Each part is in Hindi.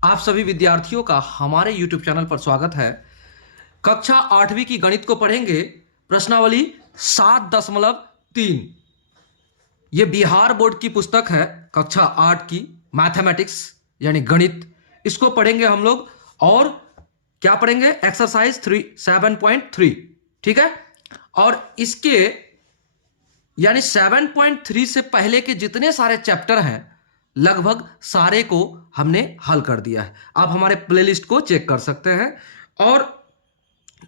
आप सभी विद्यार्थियों का हमारे YouTube चैनल पर स्वागत है। कक्षा 8वीं की गणित को पढ़ेंगे। प्रश्नावली 7.3। ये बिहार बोर्ड की पुस्तक है, कक्षा 8 की मैथमेटिक्स यानी गणित। इसको पढ़ेंगे हम लोग और क्या पढ़ेंगे? एक्सरसाइज 7.3। ठीक है। और इसके यानी 7.3 से पहले के जितने सारे चैप्टर हैं लगभग सारे को हमने हल कर दिया है। आप हमारे प्लेलिस्ट को चेक कर सकते हैं। और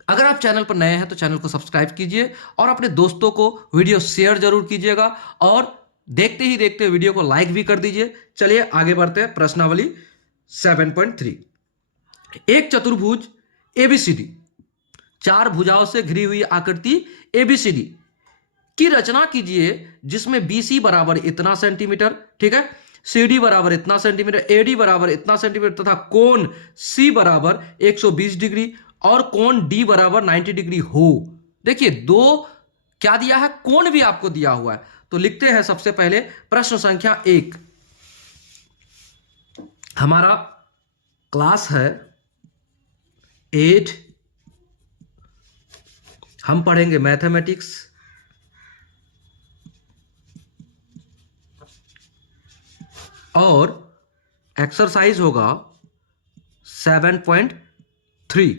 अगर आप चैनल पर नए हैं तो चैनल को सब्सक्राइब कीजिए और अपने दोस्तों को वीडियो शेयर जरूर कीजिएगा और देखते ही देखते वीडियो को लाइक भी कर दीजिए। चलिए आगे बढ़ते हैं। प्रश्नावली 7.3। एक चतुर्भुज एबीसीडी, 4 भुजाओं से घिरी हुई आकृति एबीसीडी की रचना कीजिए जिसमें बीसी बराबर इतना सेंटीमीटर, ठीक है, सीडी बराबर इतना सेंटीमीटर, एडी बराबर इतना सेंटीमीटर तथा कोण सी बराबर 120 डिग्री और कोण डी बराबर 90 डिग्री हो। देखिए दो क्या दिया है, कोण भी आपको दिया हुआ है। तो लिखते हैं सबसे पहले प्रश्न संख्या 1। हमारा क्लास है 8, हम पढ़ेंगे मैथमेटिक्स। और एक्सरसाइज होगा 7.3।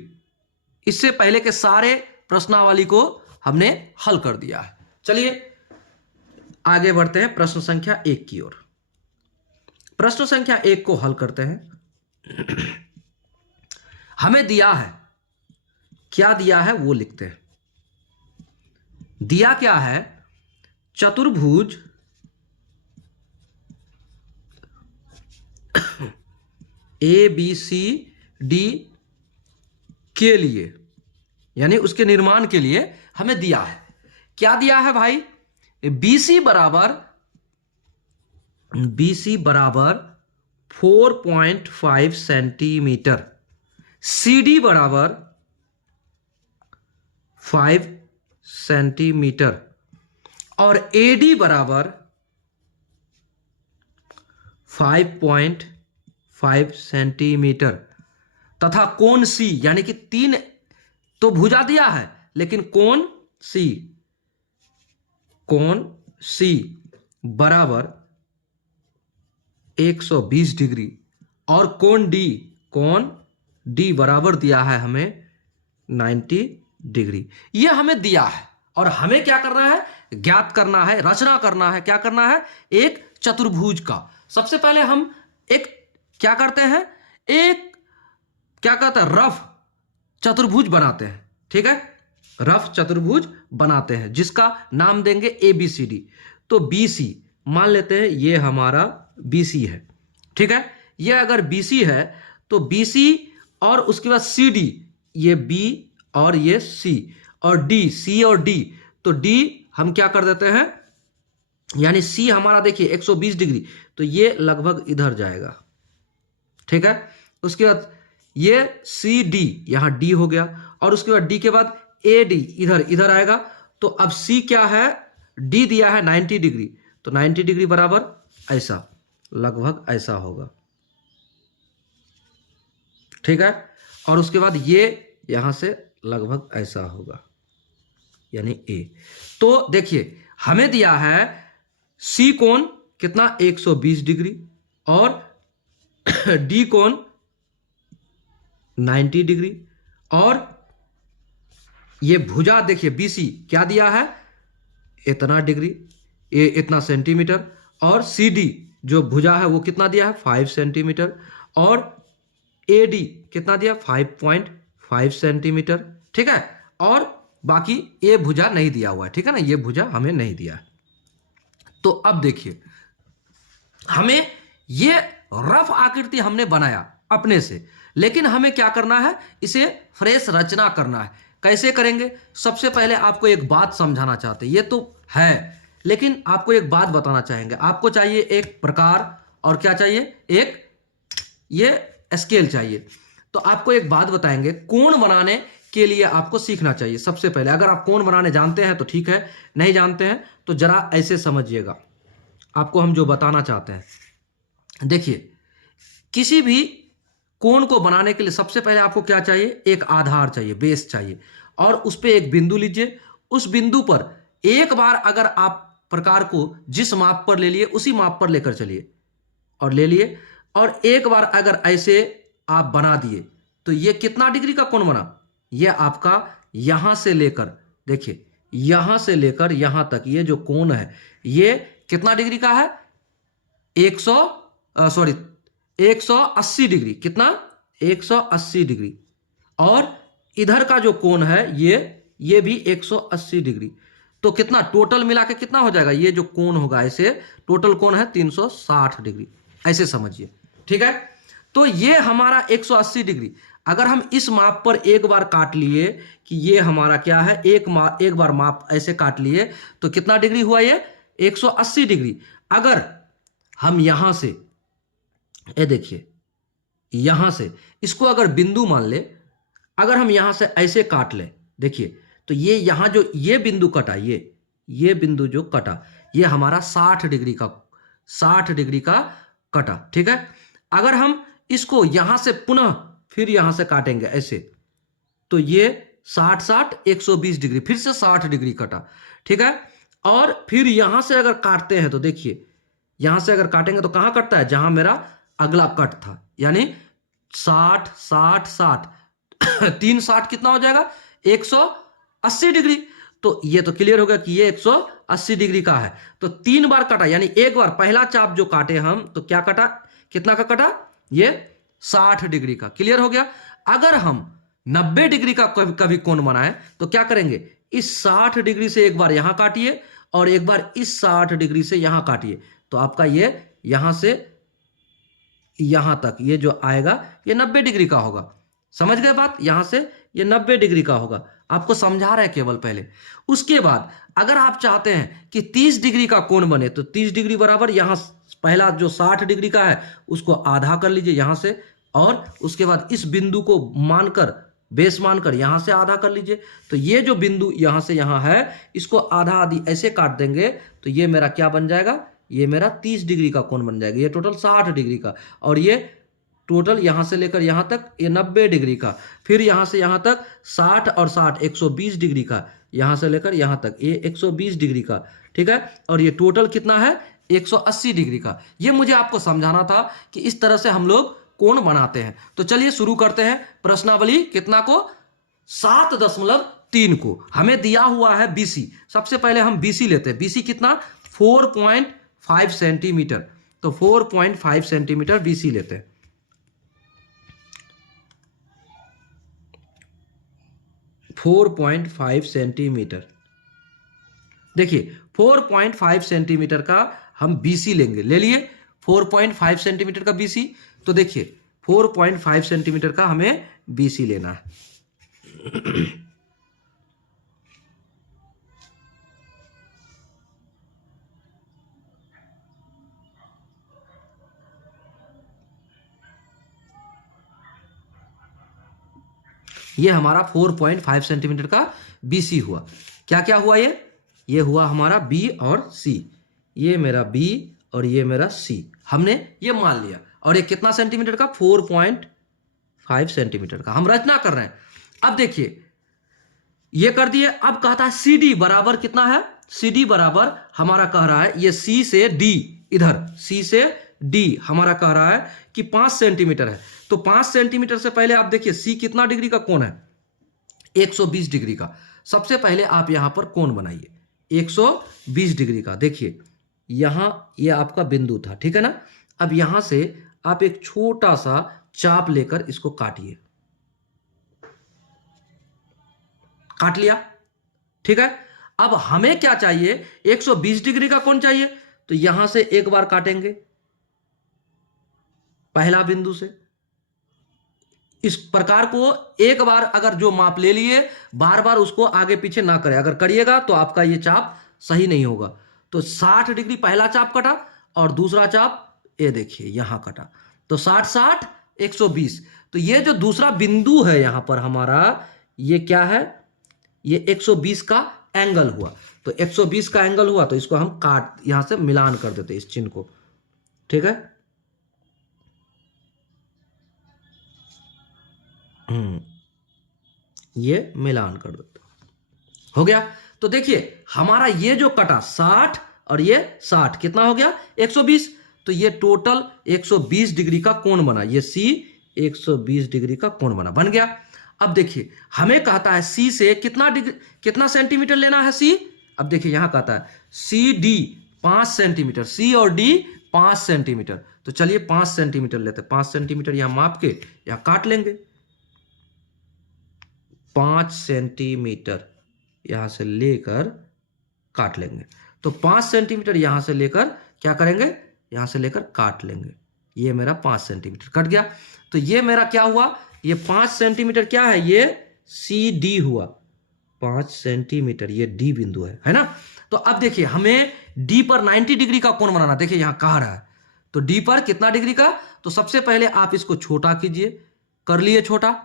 इससे पहले के सारे प्रश्नावली को हमने हल कर दिया है। चलिए आगे बढ़ते हैं प्रश्न संख्या 1 की ओर। प्रश्न संख्या 1 को हल करते हैं। हमें दिया है, क्या दिया है वो लिखते हैं। दिया क्या है? चतुर्भुज ए बी सी डी के लिए यानी उसके निर्माण के लिए हमें दिया है। क्या दिया है भाई? बीसी बराबर 4.5 सेंटीमीटर, सीडी बराबर 5 सेंटीमीटर और एडी बराबर 5.5 सेंटीमीटर तथा कोण सी यानी कि 3 तो भुजा दिया है लेकिन कोण सी बराबर 120 डिग्री और कोण डी बराबर दिया है हमें 90 डिग्री। यह हमें दिया है और हमें क्या करना है? ज्ञात करना है, रचना करना है। क्या करना है? एक चतुर्भुज का। सबसे पहले हम एक क्या करते हैं, एक क्या कहते हैं, रफ चतुर्भुज बनाते हैं। ठीक है, रफ चतुर्भुज बनाते हैं जिसका नाम देंगे एबीसीडी। तो बीसी मान लेते हैं, ये हमारा बीसी है। ठीक है, ये अगर बीसी है तो बीसी और उसके बाद सीडी, ये बी और ये सी और डी, सी और डी। तो डी हम क्या कर देते हैं, यानी सी हमारा देखिए 120 डिग्री, तो ये लगभग इधर जाएगा। ठीक है, उसके बाद ये सी डी, यहां डी हो गया और उसके बाद डी के बाद ए डी इधर आएगा। तो अब सी क्या है, डी दिया है 90 डिग्री, तो 90 डिग्री बराबर ऐसा, लगभग ऐसा होगा। ठीक है, और उसके बाद ये यहां से लगभग ऐसा होगा यानी ए। तो देखिए हमें दिया है सी कोण कितना, 120 डिग्री और डी कोण 90 डिग्री और ये भुजा देखिए बीसी क्या दिया है, इतना डिग्री, ये इतना सेंटीमीटर और सीडी जो भुजा है वो कितना दिया है, 5 सेंटीमीटर और एडी कितना दिया, 5.5 सेंटीमीटर। ठीक है, और बाकी ये भुजा नहीं दिया हुआ है। ठीक है ना, ये भुजा हमें नहीं दिया है। तो अब देखिए हमें ये रफ आकृति हमने बनाया अपने से, लेकिन हमें क्या करना है, इसे फ्रेश रचना करना है। कैसे करेंगे? सबसे पहले आपको एक बात समझाना चाहते हैं, ये तो है लेकिन आपको एक बात बताना चाहेंगे। आपको चाहिए एक प्रकार और क्या चाहिए, एक ये स्केल चाहिए। तो आपको एक बात बताएंगे, कोण बनाने के लिए आपको सीखना चाहिए। सबसे पहले अगर आप कोण बनाने जानते हैं तो ठीक है, नहीं जानते हैं तो जरा ऐसे समझिएगा। आपको हम जो बताना चाहते हैं, देखिए किसी भी कोण को बनाने के लिए सबसे पहले आपको क्या चाहिए, एक आधार चाहिए, बेस चाहिए, और उस पर एक बिंदु लीजिए। उस बिंदु पर एक बार अगर आप प्रकार को जिस माप पर ले लिए उसी माप पर लेकर चलिए, और ले लिए, और एक बार अगर ऐसे आप बना दिए तो ये कितना डिग्री का कोण बना, ये आपका यहां से लेकर, देखिए यहां से लेकर यहां तक ये जो कोण है ये कितना डिग्री का है, 180 डिग्री। कितना, 180 डिग्री। और इधर का जो कोण है ये भी 180 डिग्री। तो कितना टोटल मिला के कितना हो जाएगा, ये जो कोण होगा ऐसे टोटल कोण है 360 डिग्री, ऐसे समझिए। ठीक है, तो ये हमारा 180 डिग्री। अगर हम इस माप पर एक बार काट लिए कि ये हमारा क्या है, एक बार माप ऐसे काट लिए तो कितना डिग्री हुआ, ये 180 डिग्री। अगर हम यहां से, ये देखिए यहां से इसको अगर बिंदु मान ले, अगर हम यहां से ऐसे काट ले, देखिए तो ये यहां जो ये बिंदु कटा, ये बिंदु जो कटा ये हमारा 60 डिग्री का कटा। ठीक है, अगर हम इसको यहां से पुनः फिर यहां से काटेंगे ऐसे, तो ये 60 120 डिग्री, फिर से 60 डिग्री कटा। ठीक है, और फिर यहां से अगर काटते हैं तो देखिए यहां से अगर काटेंगे तो कहां कटता है, जहां मेरा अगला कट था, यानी 60 60 60 3 60 कितना हो जाएगा, 180 डिग्री। तो ये तो क्लियर हो गया कि ये 180 डिग्री का है। तो 3 बार कटा, यानी एक बार पहला चाप जो काटे हम तो क्या कटा, कितना का कटा, ये 60 डिग्री का। क्लियर हो गया। अगर हम 90 डिग्री का कभी कोण बनाए तो क्या करेंगे, इस 60 डिग्री से एक बार यहां काटिए और एक बार इस 60 डिग्री से यहां काटिए, तो आपका ये यहां से यहां तक ये जो आएगा ये 90 डिग्री का होगा। समझ गए बात, यहां से ये 90 डिग्री का होगा। आपको समझा रहे केवल पहले। उसके बाद अगर आप चाहते हैं कि 30 डिग्री का कोण बने तो 30 डिग्री बराबर यहां पहला जो 60 डिग्री का है उसको आधा कर लीजिए यहां से, और उसके बाद इस बिंदु को मानकर, बेस मानकर यहां से आधा कर लीजिए। तो ये जो बिंदु यहां से यहां है इसको आधा आधी ऐसे काट देंगे तो ये मेरा क्या बन जाएगा, ये मेरा 30 डिग्री का कोण बन जाएगा। ये टोटल 60 डिग्री का, और ये टोटल यहां से लेकर यहां तक ये 90 डिग्री का, फिर यहां से यहां तक 60 और 60 120 डिग्री का, यहां से लेकर यहां तक ये 120 डिग्री का। ठीक है, और ये टोटल कितना है, 180 डिग्री का। ये मुझे आपको समझाना था कि इस तरह से हम लोग कोण बनाते हैं। तो चलिए शुरू करते हैं प्रश्नावली कितना को, 7.3 को। हमें दिया हुआ है बीसी। सबसे पहले हम बीसी लेते हैं। बीसी कितना, 4.5 सेंटीमीटर। तो 4.5 सेंटीमीटर बीसी लेते हैं। .5 सेंटीमीटर। देखिए 4.5 सेंटीमीटर का हम बीसी लेंगे, ले लिए 4.5 सेंटीमीटर का बीसी। तो देखिए 4.5 सेंटीमीटर का हमें बीसी लेना है। ये हमारा 4.5 सेंटीमीटर का बीसी हुआ। क्या क्या हुआ, ये हुआ हमारा बी और सी। ये मेरा बी और ये मेरा सी, हमने ये मान लिया। और ये कितना सेंटीमीटर का, 4.5 सेंटीमीटर का हम रचना कर रहे हैं। अब देखिए ये कर दिए। अब कहता है सी डी बराबर कितना है, सी डी बराबर हमारा कह रहा है ये सी से डी, इधर सी से डी हमारा कह रहा है कि 5 सेंटीमीटर है। तो 5 सेंटीमीटर से पहले आप देखिए सी कितना डिग्री का कोण है, 120 डिग्री का। सबसे पहले आप यहां पर कोण बनाइए 120 डिग्री का। देखिए यहां ये आपका बिंदु था, ठीक है ना। अब यहां से आप एक छोटा सा चाप लेकर इसको काटिए, काट लिया, ठीक है। अब हमें क्या चाहिए, 120 डिग्री का कोण चाहिए। तो यहां से एक बार काटेंगे पहला बिंदु से। इस प्रकार को एक बार अगर जो माप ले लिए, बार बार उसको आगे पीछे ना करें। अगर करिएगा तो आपका ये चाप सही नहीं होगा। तो 60 डिग्री पहला चाप कटा और दूसरा चाप ये देखिए यहां कटा। तो 60 60 120। तो ये जो दूसरा बिंदु है यहां पर हमारा, ये क्या है, ये 120 का एंगल हुआ। तो 120 का एंगल हुआ तो इसको हम काट यहां से मिलान कर देते इस चिन्ह को, ठीक है। ये मिलान कर देते हो गया। तो देखिए हमारा ये जो कटा 60 और ये 60 कितना हो गया 120। तो ये टोटल 120 डिग्री का कोण बना, ये सी 120 डिग्री का कोण बन गया। अब देखिए हमें कहता है सी से कितना सेंटीमीटर लेना है सी। अब देखिए यहां कहता है सी डी 5 सेंटीमीटर, सी और डी 5 सेंटीमीटर। तो चलिए 5 सेंटीमीटर लेते हैं, 5 सेंटीमीटर यहां माप के यहां काट लेंगे। 5 सेंटीमीटर यहां से लेकर काट लेंगे। तो 5 सेंटीमीटर यहां से लेकर क्या करेंगे, यहां से लेकर काट लेंगे। ये मेरा 5 सेंटीमीटर कट गया। तो ये मेरा क्या हुआ, ये 5 सेंटीमीटर क्या है, ये सी डी हुआ 5 सेंटीमीटर, ये डी बिंदु है ना। तो अब देखिए हमें डी पर 90 डिग्री का कोण बनाना। देखिए यहां कह रहा है तो डी पर कितना डिग्री का। तो सबसे पहले आप इसको छोटा कीजिए, कर लिए छोटा।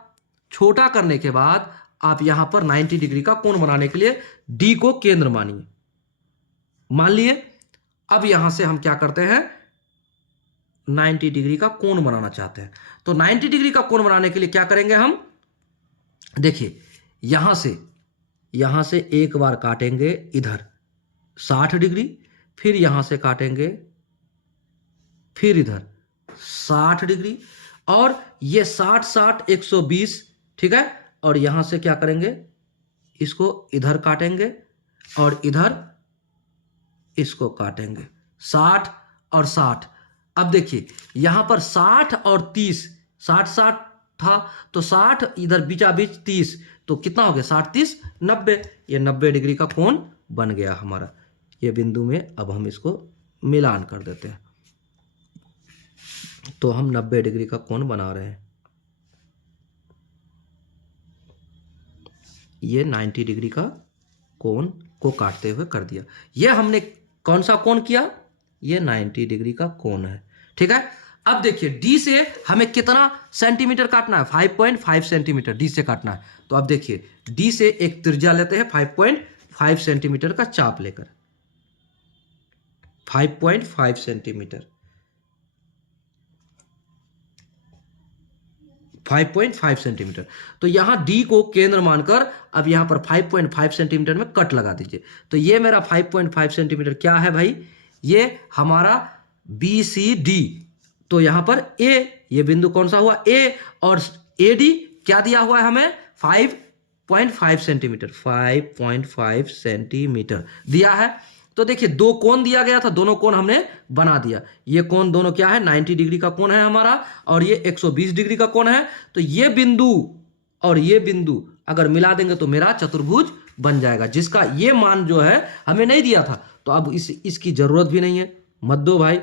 छोटा करने के बाद आप यहां पर 90 डिग्री का कोण बनाने के लिए डी को केंद्र मानिए, मान लिए। अब यहां से हम क्या करते हैं, 90 डिग्री का कोण बनाना चाहते हैं। तो 90 डिग्री का कोण बनाने के लिए क्या करेंगे हम, देखिए यहां से एक बार काटेंगे इधर 60 डिग्री, फिर यहां से काटेंगे, फिर इधर 60 डिग्री, और ये 60 60 120, ठीक है। और यहां से क्या करेंगे, इसको इधर काटेंगे और इधर इसको काटेंगे, 60 और 60। अब देखिए यहां पर 60 और 30, 60 60 था तो 60 इधर बीचा बीच 30, तो कितना हो गया 60 30 90। ये 90 डिग्री का कोण बन गया हमारा ये बिंदु में। अब हम इसको मिलान कर देते हैं, तो हम 90 डिग्री का कोण बना रहे हैं। ये 90 डिग्री का कोण को काटते हुए कर दिया। ये हमने कौन सा कोण किया, ये 90 डिग्री का कोण है, ठीक है। अब देखिए डी से हमें कितना सेंटीमीटर काटना है, 5.5 सेंटीमीटर डी से काटना है। तो अब देखिए डी से एक त्रिज्या लेते हैं 5.5 सेंटीमीटर का चाप लेकर, 5.5 सेंटीमीटर, 5.5 सेंटीमीटर। तो यहां डी को केंद्र मानकर अब यहां पर 5.5 सेंटीमीटर में कट लगा दीजिए। तो ये मेरा 5.5 सेंटीमीटर क्या है भाई, ये हमारा बी सी डी। तो यहां पर ए, ये बिंदु कौन सा हुआ ए, और ए डी क्या दिया हुआ है हमें 5.5 सेंटीमीटर, 5.5 सेंटीमीटर दिया है। तो देखिए दो कोण दिया गया था, दोनों कोण हमने बना दिया। ये कोण दोनों क्या है 90 डिग्री का कोण है हमारा, और ये 120 डिग्री का कोण है। तो ये बिंदु और ये बिंदु अगर मिला देंगे तो मेरा चतुर्भुज बन जाएगा, जिसका ये मान जो है हमें नहीं दिया था। तो अब इसकी जरूरत भी नहीं है, मत दो भाई।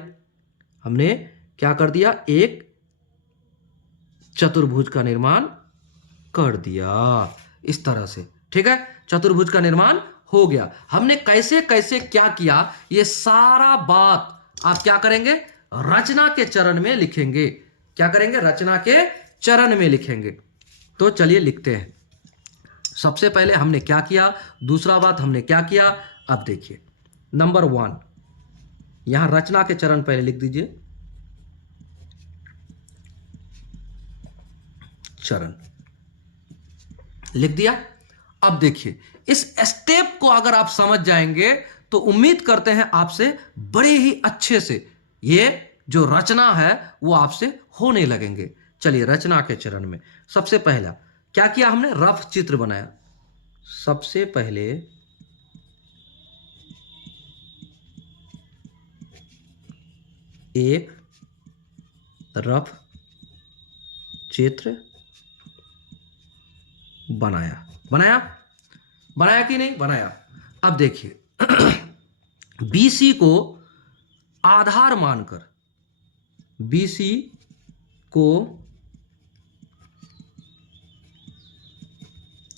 हमने क्या कर दिया, एक चतुर्भुज का निर्माण कर दिया इस तरह से, ठीक है। चतुर्भुज का निर्माण हो गया। हमने कैसे कैसे क्या किया, ये सारा बात आप क्या करेंगे, रचना के चरण में लिखेंगे। क्या करेंगे, रचना के चरण में लिखेंगे। तो चलिए लिखते हैं। सबसे पहले हमने क्या किया, दूसरा बात हमने क्या किया। अब देखिए नंबर 1, यहां रचना के चरण पहले लिख दीजिए, चरण लिख दिया। अब देखिए इस स्टेप को अगर आप समझ जाएंगे तो उम्मीद करते हैं आपसे बड़े ही अच्छे से ये जो रचना है वो आपसे होने लगेंगे। चलिए रचना के चरण में सबसे पहला क्या किया हमने, रफ चित्र बनाया। सबसे पहले एक रफ चित्र बनाया कि नहीं बनाया। अब देखिए BC को आधार मानकर, BC को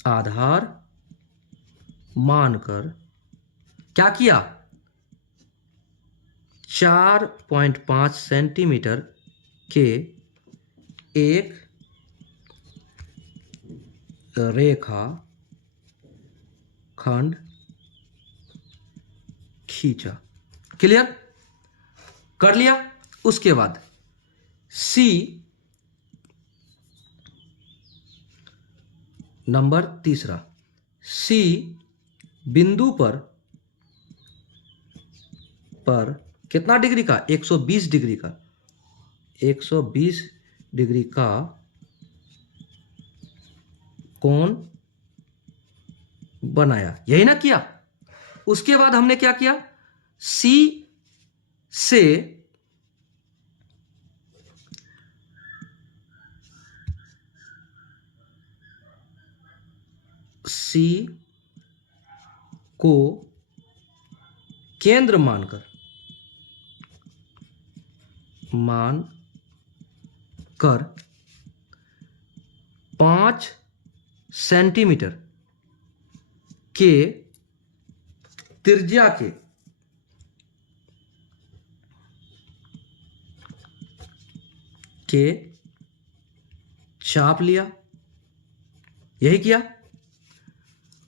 आधार मानकर क्या किया, 4.5 सेंटीमीटर के एक रेखा खंड खींचा। क्लियर कर लिया। उसके बाद C नंबर तीसरा, सी बिंदु पर कितना डिग्री का, 120 डिग्री का, 120 डिग्री का कोण बनाया, यही ना किया। उसके बाद हमने क्या किया, सी से को केंद्र मानकर 5 सेंटीमीटर के त्रिज्या के चाप लिया, यही किया।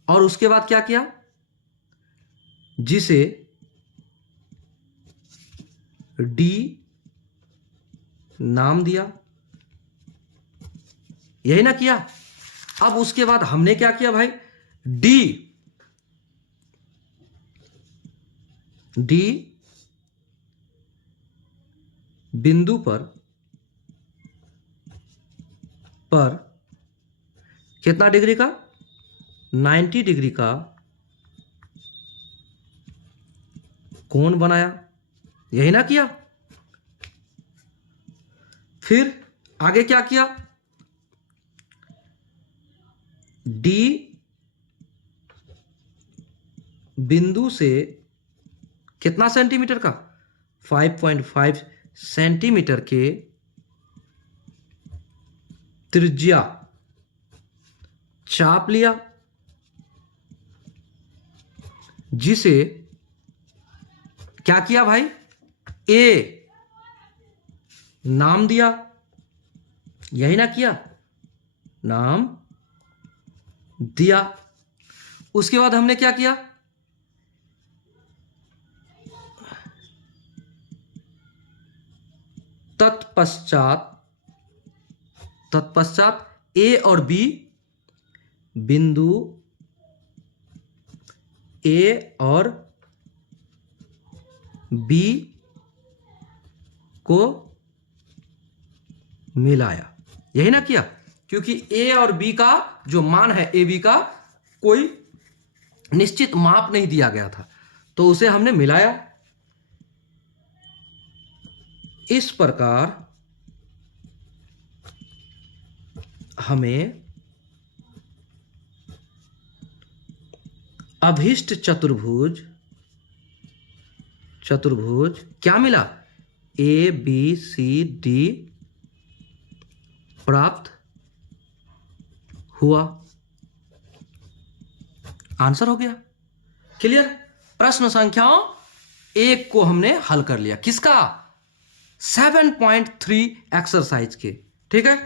और उसके बाद क्या किया, जिसे डी नाम दिया, यही ना किया। अब उसके बाद हमने क्या किया भाई, डी बिंदु पर कितना डिग्री का, 90 डिग्री का कोण बनाया, यही ना किया। फिर आगे क्या किया, डी बिंदु से कितना सेंटीमीटर का, 5.5 सेंटीमीटर के त्रिज्या चाप लिया, जिसे क्या किया भाई, ए नाम दिया, यही ना किया, नाम दिया। उसके बाद हमने क्या किया, तत्पश्चात ए और बी बिंदु, ए और बी को मिलाया, यही ना किया। क्योंकि ए और बी का जो मान है, ए बी का कोई निश्चित माप नहीं दिया गया था, तो उसे हमने मिलाया। इस प्रकार हमें अभिष्ट चतुर्भुज क्या मिला, ए बी सी डी प्राप्त हुआ। आंसर हो गया, क्लियर। प्रश्न संख्याओं 1 को हमने हल कर लिया, किसका, 7.3 एक्सरसाइज के, ठीक है।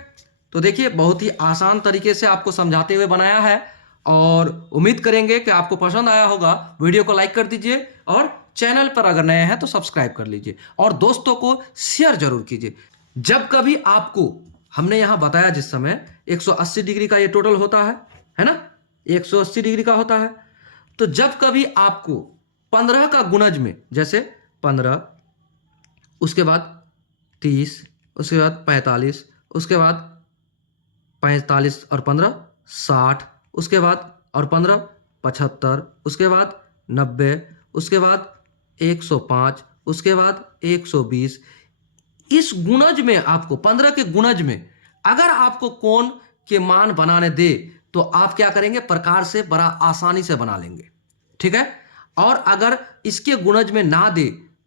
तो देखिए बहुत ही आसान तरीके से आपको समझाते हुए बनाया है, और उम्मीद करेंगे कि आपको पसंद आया होगा। वीडियो को लाइक कर दीजिए, और चैनल पर अगर नए हैं तो सब्सक्राइब कर लीजिए, और दोस्तों को शेयर जरूर कीजिए। जब कभी आपको हमने यहां बताया, जिस समय 180 डिग्री का ये टोटल होता है ना, 180 डिग्री का होता है। तो जब कभी आपको 15 का गुणज में, जैसे 15, उसके बाद 30, उसके बाद 45, उसके बाद 45 और 15 60, उसके बाद और 15 75, उसके बाद 90, उसके बाद 105, उसके बाद 120। इस गुणज में आपको 15 के गुणज में अगर आपको कोण के मान बनाने दे तो आप क्या करेंगे, प्रकार से बड़ा आसानी से बना लेंगे, ठीक है। और अगर इसके गुणज में ना दे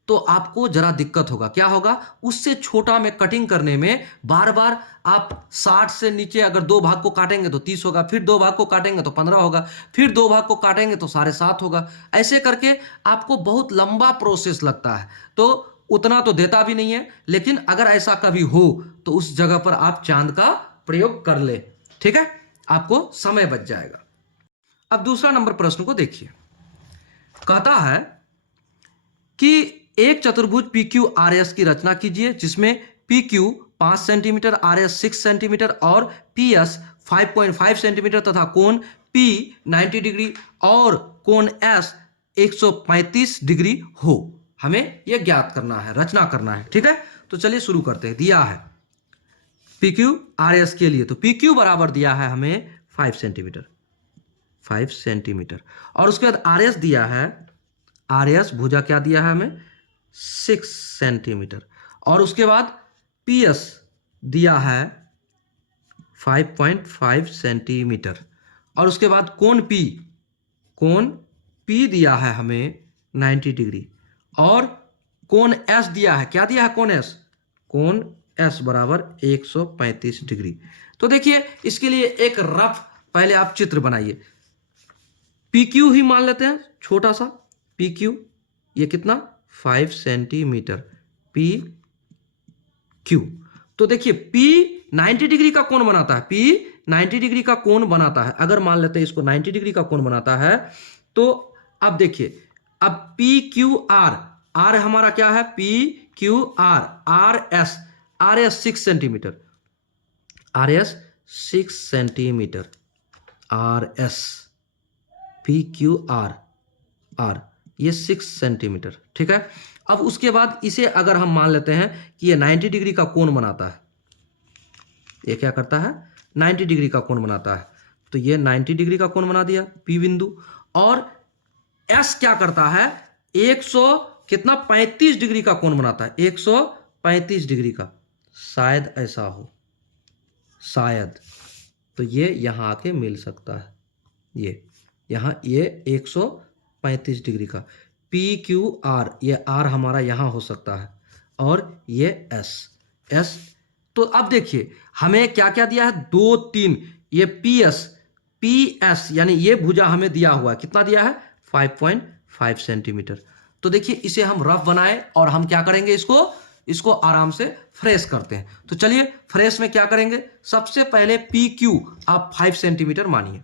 तो आपको जरा दिक्कत होगा। क्या होगा, उससे छोटा में कटिंग करने में बार बार आप 60 से नीचे अगर 2 भाग को काटेंगे तो 30 होगा, फिर 2 भाग को काटेंगे तो 15 होगा, फिर 2 भाग को काटेंगे तो 7.5 होगा। ऐसे करके आपको बहुत लंबा प्रोसेस लगता है, तो उतना तो देता भी नहीं है। लेकिन अगर ऐसा कभी हो तो उस जगह पर आप चांद का प्रयोग कर ले, ठीक है, आपको समय बच जाएगा। अब दूसरा नंबर प्रश्न को देखिए, कहता है कि एक चतुर्भुज PQRS की रचना कीजिए, जिसमें PQ 5 सेंटीमीटर, RS 6 सेंटीमीटर और PS 5.5 सेंटीमीटर तथा कोण P 90 डिग्री और कोण S 135 डिग्री हो। हमें यह ज्ञात करना है, रचना करना है। ठीक है, तो चलिए शुरू करते हैं। दिया है PQ RS के लिए, तो PQ बराबर दिया है हमें 5 सेंटीमीटर, 5 सेंटीमीटर। और उसके बाद RS दिया है, RS भुजा क्या दिया है हमें 6 सेंटीमीटर। और उसके बाद PS दिया है 5.5 सेंटीमीटर। और उसके बाद कोण P दिया है हमें 90 डिग्री। और कोण S दिया है, क्या दिया है कोण S बराबर 135 डिग्री। तो देखिए इसके लिए एक रफ पहले आप चित्र बनाइए। PQ ही मान लेते हैं, छोटा सा PQ, ये कितना 5 सेंटीमीटर PQ। तो देखिए P 90 डिग्री का कोण बनाता है, P 90 डिग्री का कोण बनाता है। अगर मान लेते हैं इसको 90 डिग्री का कोण बनाता है, तो अब देखिए, अब PQR, R हमारा क्या है PQR, RS 6 centimetre, RS 6 centimetre, RS PQR R ये 6 सेंटीमीटर। ठीक है, अब उसके बाद इसे अगर हम मान लेते हैं कि ये 90 डिग्री का कोण बनाता है, ये क्या करता है 90 डिग्री का कोण बनाता है, तो ये 90 डिग्री का कोण बना दिया P बिंदु। और S क्या करता है 135 डिग्री का कोण बनाता है, 135 डिग्री का, शायद ऐसा हो, शायद, तो ये यहां आके मिल सकता है, ये यहां, ये 135 डिग्री का PQR, ये R हमारा यहां हो सकता है, और ये S। तो अब देखिए हमें क्या क्या दिया है, 2 3, ये PS यानी ये भुजा हमें दिया हुआ है, कितना दिया है 5.5 सेंटीमीटर। तो देखिए इसे हम रफ बनाए और हम क्या करेंगे, इसको आराम से फ्रेश करते हैं। तो चलिए फ्रेश में क्या करेंगे, सबसे पहले PQ आप 5 सेंटीमीटर मानिए,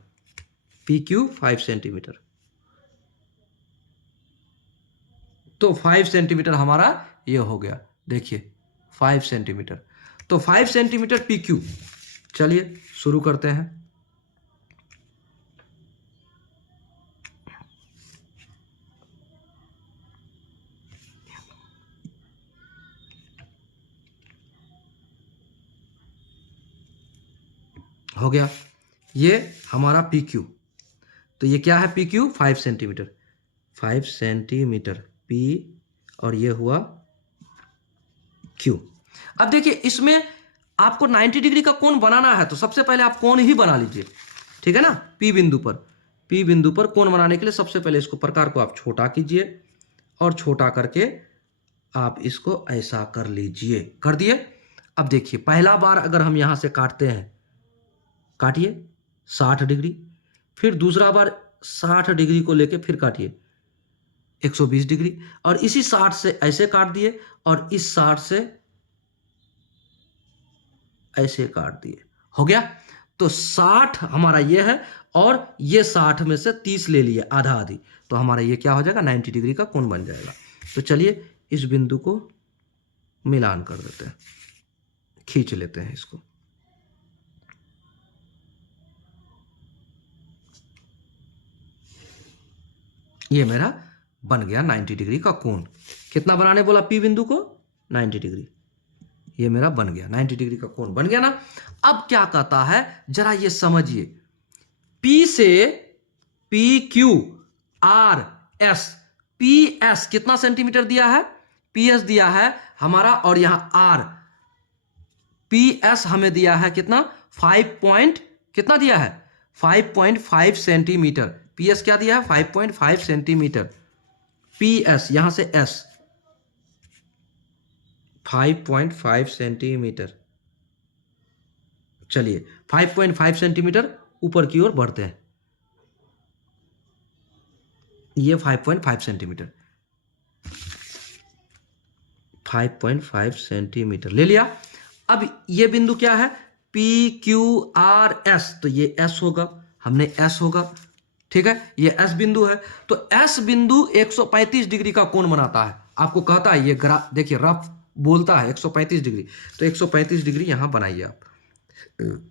PQ 5 सेंटीमीटर, तो 5 सेंटीमीटर हमारा ये हो गया। देखिए 5 सेंटीमीटर, तो 5 सेंटीमीटर PQ। चलिए शुरू करते हैं। हो गया, ये हमारा PQ, तो ये क्या है PQ 5 सेंटीमीटर, 5 सेंटीमीटर P, और ये हुआ Q। अब देखिए इसमें आपको 90 डिग्री का कोण बनाना है, तो सबसे पहले आप कोण ही बना लीजिए। ठीक है ना, P बिंदु पर कोण बनाने के लिए सबसे पहले इसको प्रकार को आप छोटा कीजिए, और छोटा करके आप इसको ऐसा कर लीजिए, कर दिए। अब देखिए पहला बार अगर हम यहां से काटते हैं, काटिए 60 डिग्री, फिर दूसरा बार 60 डिग्री को लेके फिर काटिए 120 डिग्री, और इसी 60 से ऐसे काट दिए, और इस 60 से ऐसे काट दिए। हो गया, तो 60 हमारा ये है, और ये 60 में से 30 ले लिए, आधा आधी, तो हमारा ये क्या हो जाएगा 90 डिग्री का कोण बन जाएगा। तो चलिए इस बिंदु को मिलान कर देते हैं, खींच लेते हैं इसको। ये मेरा बन गया 90 डिग्री का कोण। कितना बनाने बोला P बिंदु को 90 डिग्री, ये मेरा बन गया 90 डिग्री का कोण बन गया ना। अब क्या कहता है जरा ये समझिए, P से PQRS, PS कितना सेंटीमीटर दिया है, PS दिया है हमारा, और यहां R, PS हमें दिया है कितना 5 कितना दिया है 5.5 सेंटीमीटर। PS क्या दिया है 5.5 सेंटीमीटर। PS यहां से S 5.5 सेंटीमीटर। चलिए 5.5 सेंटीमीटर ऊपर की ओर बढ़ते हैं, ये 5.5 सेंटीमीटर, 5.5 सेंटीमीटर ले लिया। अब ये बिंदु क्या है PQRS, तो ये S होगा, हमने S होगा, ठीक है, ये S बिंदु है। तो S बिंदु 135 डिग्री का कोण बनाता है। आपको कहता है ये देखिए रफ बोलता है 135 डिग्री, तो 135 डिग्री यहाँ बनाइए आप।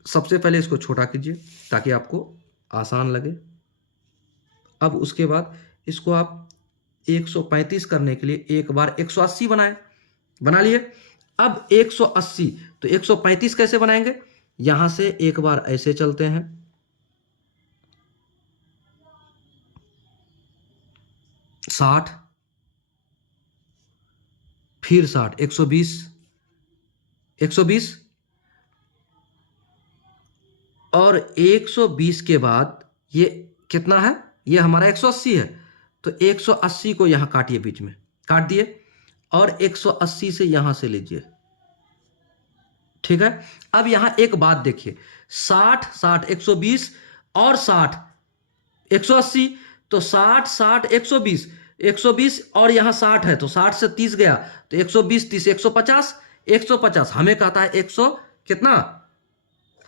सबसे पहले इसको छोटा कीजिए ताकि आपको आसान लगे। अब उसके बाद इसको आप 135 करने के लिए एक बार 180 बनाए, बना लिए। अब 180, तो 135 कैसे बनाएंगे, यहां से एक बार ऐसे चलते हैं, साठ, फिर 60, 120, 120 और 120 के बाद ये कितना है, ये हमारा 180 है, तो 180 को यहां काटिए, बीच में काट दिए और 180 से यहां से लीजिए, ठीक है। अब यहां एक बात देखिए, 60 60 120 और 60 180, तो 60 60 120 120 और यहां 60 है, तो 60 से 30 गया, तो 120 30 150 150। हमें कहता है 100 कितना,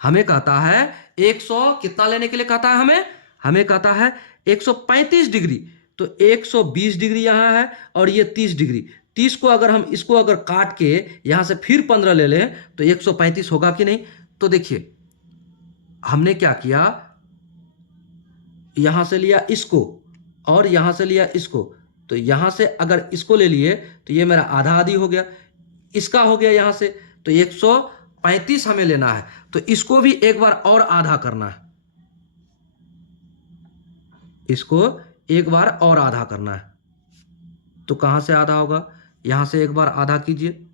हमें कहता है 100 कितना लेने के लिए कहता है, हमें कहता है 135 डिग्री, तो 120 डिग्री यहां है और ये 30 डिग्री। 30 को अगर हम इसको अगर काट के यहां से फिर 15 ले लें तो 135 होगा कि नहीं। तो देखिए हमने क्या किया, यहां से लिया इसको और यहां से लिया इसको, तो यहां से अगर इसको ले लिए तो ये मेरा आधा आधी हो गया, इसका हो गया यहां से, तो 135 हमें लेना है, तो इसको भी एक बार और आधा करना है, इसको एक बार और आधा करना है। तो कहां से आधा होगा, यहां से एक बार आधा कीजिए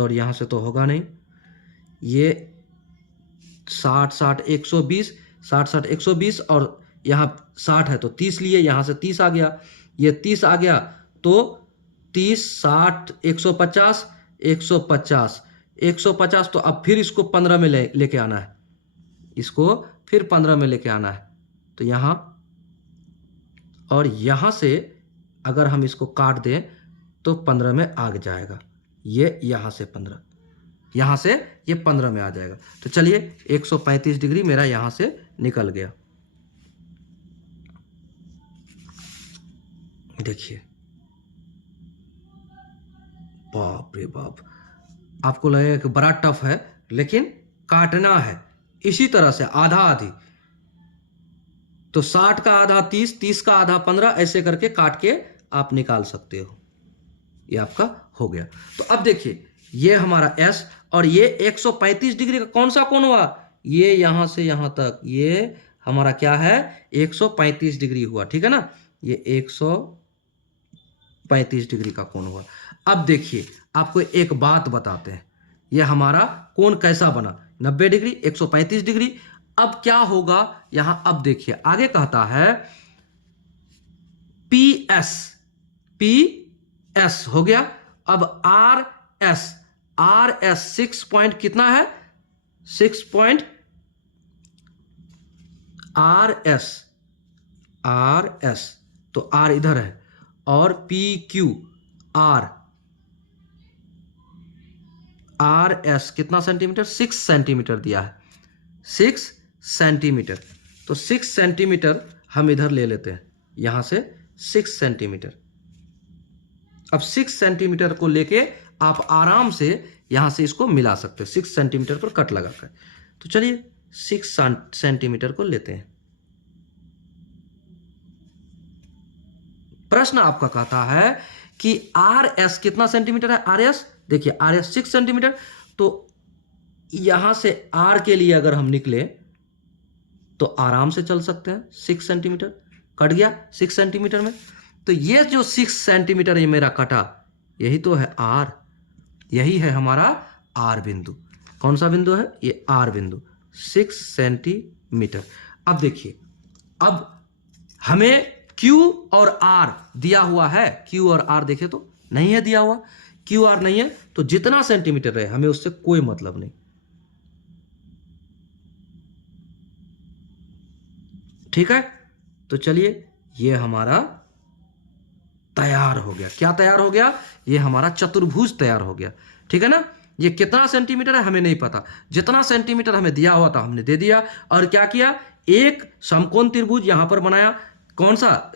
और यहां से तो होगा नहीं, ये 60 60 120 60 60 120 और यहां 60 है तो 30 लिए, यहां से 30 आ गया, ये 30 आ गया, तो 30 60 150 150 150, तो अब फिर इसको 15 में लेके आना है, इसको फिर 15 में लेके आना है, तो यहां और यहां से अगर हम इसको काट दें तो 15 में आ जाएगा, ये यहां से 15, यहां से ये 15 में आ जाएगा। तो चलिए 135 डिग्री मेरा यहां से निकल गया। देखिए बाप रे बाप, आपको लगेगा कि बड़ा टफ है, लेकिन काटना है इसी तरह से आधा आधी, तो 60 का आधा 30 30 का आधा 15, ऐसे करके काट के आप निकाल सकते हो। ये आपका हो गया। तो अब देखिए ये हमारा एस और ये 135 डिग्री का कौन सा कोण हुआ, ये यहां से यहां तक, ये हमारा क्या है 135 डिग्री हुआ, ठीक है ना, ये 135 डिग्री का कोण हुआ। अब देखिए आपको एक बात बताते हैं, ये हमारा कोण कैसा बना, 90 डिग्री 135 डिग्री। अब क्या होगा यहां, अब देखिए आगे कहता है पी एस हो गया। अब आर एस 6 पॉइंट कितना है, 6 पॉइंट आर एस, तो आर इधर है, और पी क्यू आर एस कितना सेंटीमीटर, 6 सेंटीमीटर दिया है, 6 सेंटीमीटर, तो 6 सेंटीमीटर हम इधर ले लेते हैं, यहां से 6 सेंटीमीटर। अब 6 सेंटीमीटर को लेके आप आराम से यहां से इसको मिला सकते हैं, 6 सेंटीमीटर पर कट लगाकर। तो चलिए 6 सेंटीमीटर को लेते हैं। प्रश्न आपका कहता है कि आर एस कितना सेंटीमीटर है, आर एस देखिए, आर एस 6 सेंटीमीटर, तो यहां से आर के लिए अगर हम निकले तो आराम से चल सकते हैं, 6 सेंटीमीटर कट गया 6 सेंटीमीटर में। तो ये जो 6 सेंटीमीटर ये मेरा कटा, यही तो है आर, यही है हमारा आर बिंदु। कौन सा बिंदु है, ये आर बिंदु, 6 सेंटीमीटर। अब देखिए, अब हमें Q और R दिया हुआ है, Q और R देखे तो नहीं है दिया हुआ, Q R नहीं है, तो जितना सेंटीमीटर रहे हमें उससे कोई मतलब नहीं, ठीक है। तो चलिए ये हमारा तैयार हो गया, क्या तैयार हो गया, ये हमारा चतुर्भुज तैयार हो गया, ठीक है ना। ये कितना सेंटीमीटर है हमें नहीं पता, जितना सेंटीमीटर हमें दिया हुआ था हमने दे दिया, और क्या किया, एक समकोण त्रिभुज यहां पर बनाया, कौन सा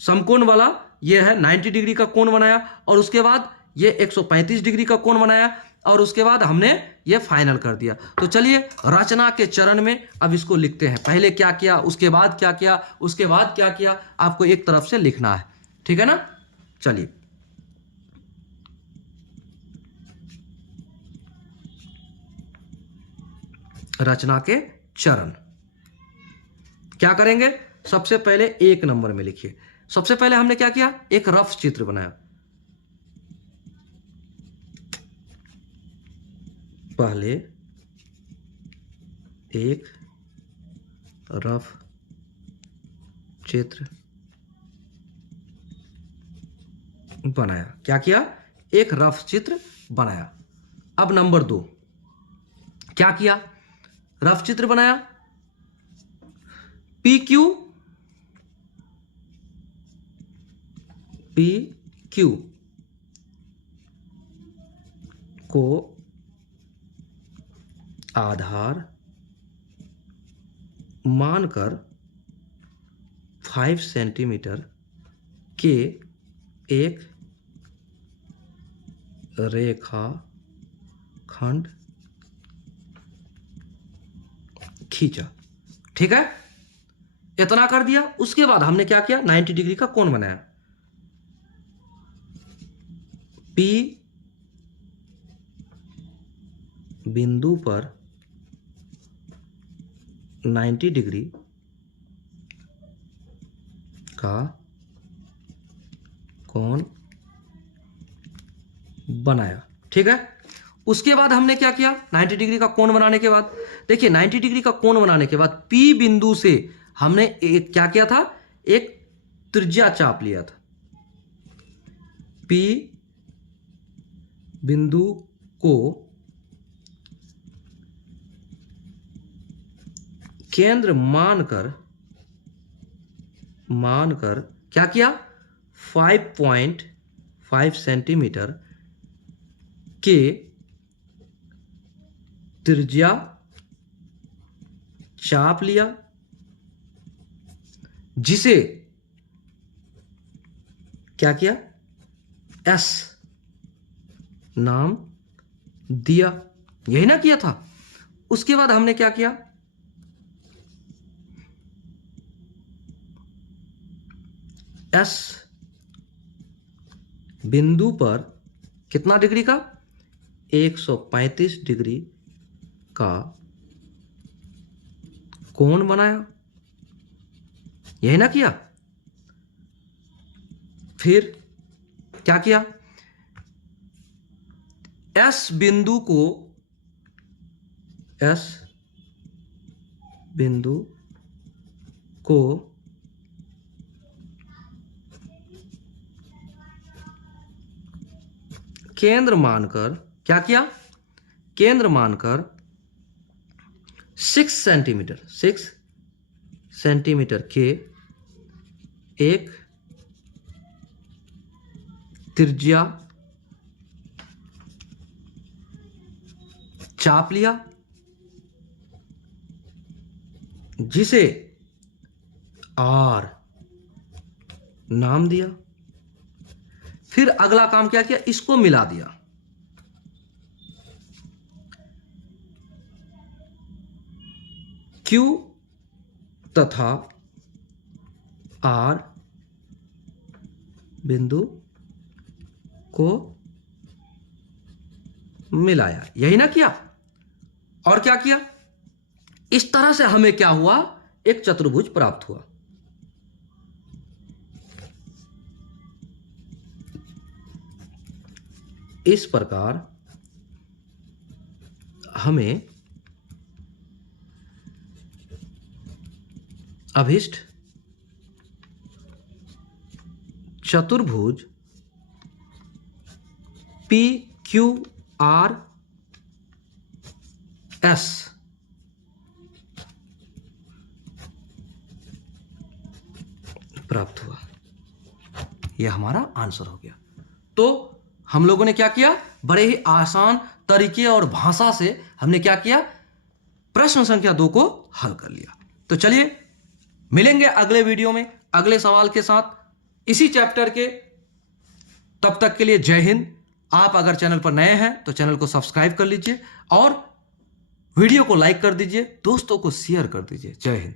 समकोण वाला ये है 90 डिग्री का कोण बनाया, और उसके बाद ये 135 डिग्री का कोण बनाया, और उसके बाद हमने ये फाइनल कर दिया। तो चलिए रचना के चरण में अब इसको लिखते हैं। पहले क्या किया, उसके बाद क्या किया, उसके बाद क्या किया, आपको एक तरफ से लिखना है, ठीक है ना। चलिए रचना के चरण क्या करेंगे, सबसे पहले 1 नंबर में लिखिए। सबसे पहले हमने क्या किया, एक रफ चित्र बनाया। पहले एक रफ चित्र बनाया। क्या किया, एक रफ चित्र बनाया। अब नंबर 2 क्या किया, रफ चित्र बनाया। पी क्यू को आधार मानकर 5 सेंटीमीटर के एक रेखाखंड खींचा। ठीक है, इतना कर दिया। उसके बाद हमने क्या किया, 90 डिग्री का कोण बनाया। पी बिंदु पर 90 डिग्री का कोण बनाया। ठीक है, उसके बाद हमने क्या किया, 90 डिग्री का कोण बनाने के बाद देखिए, 90 डिग्री का कोण बनाने के बाद P बिंदु से हमने एक क्या किया था, एक त्रिज्या चाप लिया था। P बिंदु को केंद्र मानकर क्या किया, 5.5 सेंटीमीटर के त्रिज्या चाप लिया, जिसे क्या किया, S नाम दिया। यही ना किया था। उसके बाद हमने क्या किया, S बिंदु पर कितना डिग्री का, 135 डिग्री का कोण बनाया। यही ना किया। फिर क्या किया, S बिंदु को केंद्र मानकर क्या किया, केंद्र मानकर 6 सेंटीमीटर के एक त्रिज्या चाप लिया, जिसे R नाम दिया। फिर अगला काम क्या किया, इसको मिला दिया। Q तथा R बिंदु को मिलाया। यही ना किया। और क्या किया, इस तरह से हमें क्या हुआ, एक चतुर्भुज प्राप्त हुआ। इस प्रकार हमें अभिष्ट चतुर्भुज PQRS प्राप्त हुआ। यह हमारा आंसर हो गया। तो हम लोगों ने क्या किया, बड़े ही आसान तरीके और भाषा से हमने क्या किया, प्रश्न संख्या 2 को हल कर लिया। तो चलिए मिलेंगे अगले वीडियो में अगले सवाल के साथ। इसी चैप्टर के। तब तक के लिए जय हिंद। आप अगर चैनल पर नए हैं तो चैनल को सब्सक्राइब कर लीजिए और वीडियो को लाइक कर दीजिए, दोस्तों को शेयर कर दीजिए। जय हिंद।